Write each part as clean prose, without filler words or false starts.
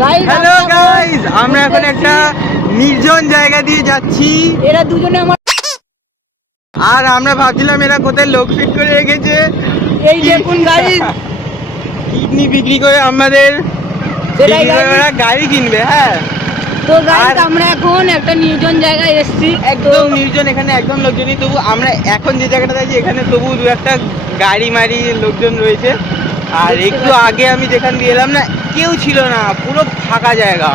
Hello guys, আমরা এখন একটা নির্জন জায়গা দিয়ে যাচ্ছি। এরা দুজনে আমার, আর আমরা ভাবছিলাম এরা কোথায় লোক ফিট করে রেখেছে। এই দেখুন গাইস, কিডনি বিক্রি করে আমাদের ওরা গাড়ি কিনবে। হ্যাঁ তো গাইস আমরা এখন একটা নির্জন জায়গায় এসেছি, একদম নির্জন, এখানে একদম লোকজনই। তবু আমরা এখন যে জায়গাটা আছি এখানে তবু দু একটা গাড়ি মারি লোকজন রয়েছে। আর একটু আগে আমি যেখান দিয়ে এলাম না, কেউ ছিল না, পুরো ফাঁকা জায়গা।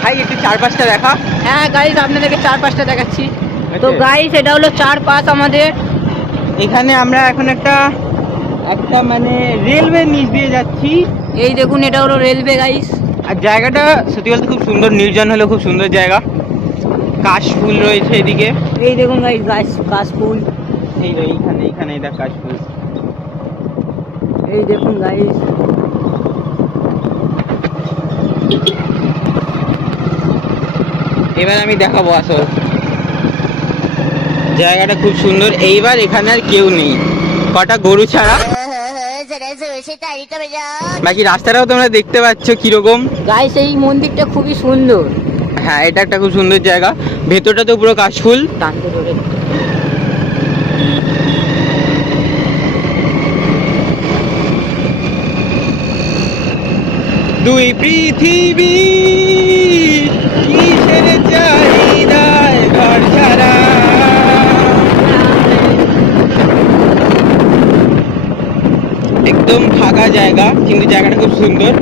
ভাই একটু চারপাশটা দেখা। হ্যাঁ গাইস, আপনাদেরকে চারপাশটা দেখাচ্ছি। তো গাইস এটা হলো চারপাশ আমাদের। এখানে আমরা এখন একটা মানে রেলওয়ে নিচ দিয়ে যাচ্ছি। এই দেখুন এটা হলো রেলওয়ে গাইস। আর জায়গাটা সত্যি বলতে খুব সুন্দর, নির্জন হলেও খুব সুন্দর জায়গা। কাশফুল রয়েছে এদিকে, এই দেখুন গাইস কাশফুল। এইখানে এটা কাশফুল। এই দেখুন গাইস, এবার আমি দেখাবো আসল জায়গাটা, খুব সুন্দর। এইবার এখানে আর কেউ নেই, কটা গরু ছাড়া। বাকি রাস্তাটাও তোমরা দেখতে পাচ্ছ কিরকম। গাইস এই মন্দিরটা খুবই সুন্দর। হ্যাঁ এটা একটা খুব সুন্দর জায়গা, ভেতরটা তো পুরো কাশফুল। টানতে ধরে দুই পৃথিবী কিসের চাহিদায় ঘর ছাড়া। একদম ফাঁকা জায়গা, কিন্তু জায়গাটা খুব সুন্দর।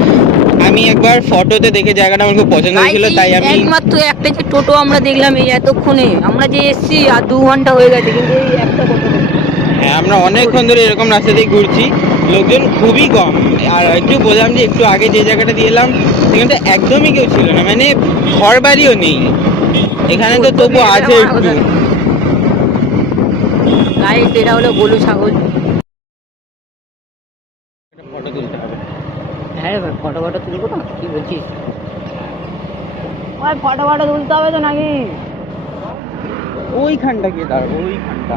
আমি একবার ফটোতে দেখে জায়গাটা আমার খুব পছন্দ হয়েছিল, তাই আমি একমাত্র একটা যে টোটো আমরা দেখলাম এই এতক্ষণে, আমরা যে এসছি আর 2 ঘন্টা হয়ে গেছে, কিন্তু এই একটা টোটো। হ্যাঁ আমরা অনেকক্ষণ ধরে এরকম রাস্তা দিয়ে ঘুরছি, লোকজন খুবই কম। আর একটু বললাম যে একটু আগে যে জায়গাটা দিয়ে এলাম সেখানটা একদমই কেউ ছিল না, মানে ঘর বাড়িও নেই। এখানে তো তবু আছে একটু। গাইস এটা হলো গরু ছাগল। ফটো তুলতে হবে। হ্যাঁ ফটো তুলবো না, কি বলছিস? ওই ফটো তুলতে হবে তো নাকি? ওইখানটা গিয়ে দাঁড়াবো, ওইখানটা।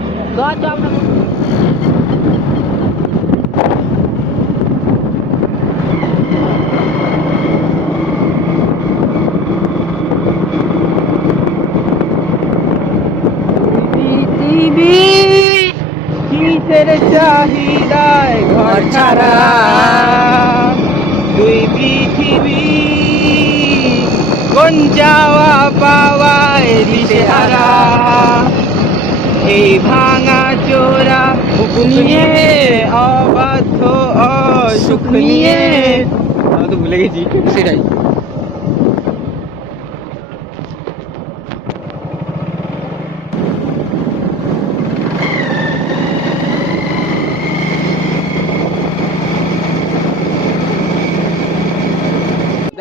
কিসের চাহিদায় ঘর ছাড়া, দুই পৃথিবী কোন যাওয়া পাওয়ায় দিশেহারা। এই ভাঙা চোরা নিয়ে অবাধ্য অসুখ নিয়ে, আমি তো ভুলে গেছি সেটাই।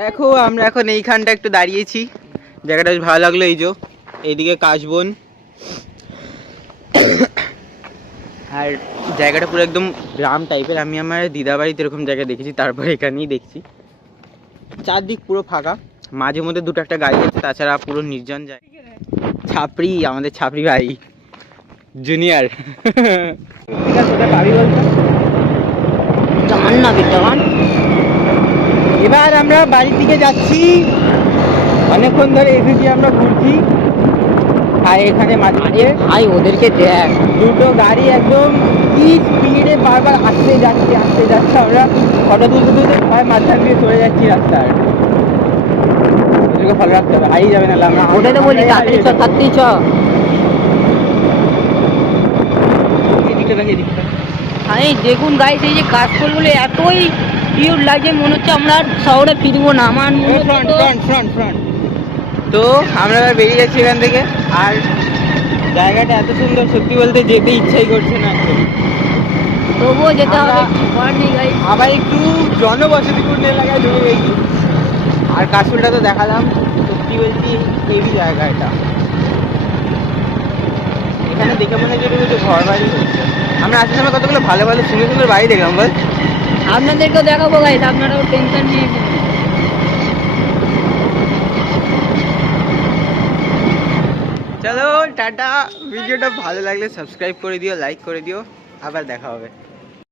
দেখো আমরা এখন এইখানটা একটু দাঁড়িয়েছি, জায়গাটা বেশ ভালো লাগলো। এই যে এইদিকে কাশবন, আর জায়গাটা পুরো একদম গ্রাম টাইপের। আমি আমার দিদা বাড়িতে এরকম জায়গা দেখেছি, তারপর এখানেই দেখছি। চারদিক পুরো ফাঁকা, মাঝে মধ্যে দুটো একটা গাড়ি আছে, তাছাড়া পুরো নির্জন জায়গা। ছাপড়ি, আমাদের ছাপড়ি ভাই জুনিয়র। পাবি বলতো এবার আমরা বাড়ির দিকে যাচ্ছি। অনেকক্ষণ ধরে এসেছি আমরা ঘুরছি। আর এখানে মাঝে ভাই ওদেরকে দেখ, দুটো গাড়ি একদম কি স্পিডে বারবার আসতে যাচ্ছে। আমরা ফটো তুলতে ভয় মাঝখান দিয়ে চলে যাচ্ছি রাস্তার। ওদেরকে ফলো রাখতে হবে, হারিয়ে যাবে না আমরা। ওটাই তো বলি তাড়াতাড়ি চ। আরে দেখুন গাইস, এই যে কাশফুলগুলো এতই কিউট লাগে, মনে হচ্ছে আমরা শহরে ফিরবো না। আমার ফ্রন্ট। তো আমরা এবার বেরিয়ে যাচ্ছি এখান থেকে। আর জায়গাটা এত সুন্দর, সত্যি বলতে যেতে ইচ্ছাই করছে না এখন। তবুও যেতে হবে, আবার একটু জনবসতিপূর্ণ এলাকায় ঢুকে গেছি। আর কাশফুলটা তো দেখালাম, সত্যি বলছি হেভি জায়গা এটা। এখানে দেখে মনে হচ্ছে কিছু ঘর বাড়ি হচ্ছে। আমরা আসার সময় কতগুলো ভালো সুন্দর বাড়ি দেখলাম বল। আপনাদেরকেও দেখাবো গাইস, আপনারাও টেনশন নিয়ে। চলো টাটা। ভিডিওটা ভালো লাগলে সাবস্ক্রাইব করে দিও, লাইক করে দিও। আবার দেখা হবে।